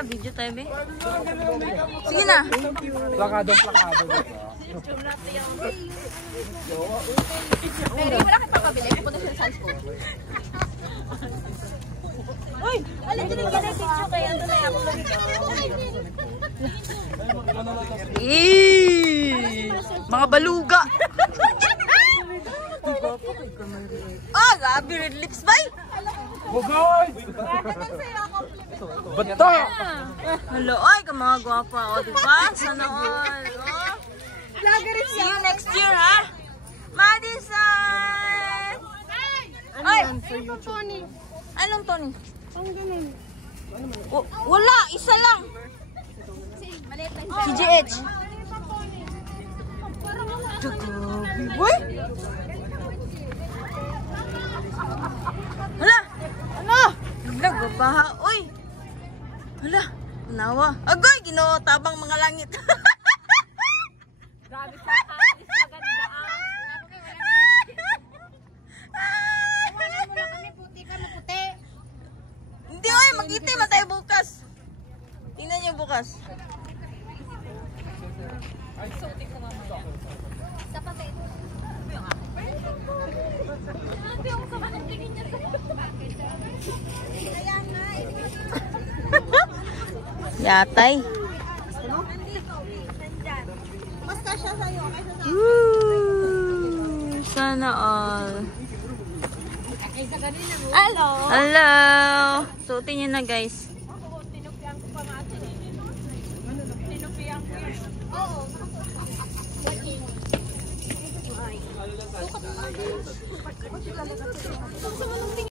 na, video tayo, be. Sige na. Plakado. Wala kayo papabili. Pupunta siya sa school. Uy! Alin din yung ginag-video kaya ito na yung mga baluga! Ah, grabe red lips ba? Bugay! Bata! Hello, ay, ka mga gwapa. O, diba? Sana all. See you next year, ha? Madison! Ay! Anong Tony? Wala, isa lang. Si GH. Uy! Hala! Ano? Nagbabaha. Uy! Hala! Nawa. Agay! Ginotabang mga langit. Grabe sa alis, maganda Hindi ay, mag-itim tayo bukas. Tingnan niyo bukas. Sutik ko mamaya. Sa patin. Ate, ang sama ng tingin niya sa'yo. Kaya nga, Yatay. basta siya sa'yo. Sana all. Hello. Hello! Suotin niyo na, guys. Tinupian ko pa nga ito. Tinupian ko yan. Oo. Sukat mo.